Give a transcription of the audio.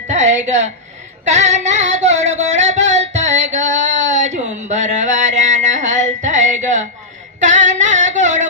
बोलताय ग काना गोड गोड बोलताय ग झुंबर वाऱ्यानं हलताय ग काना गोड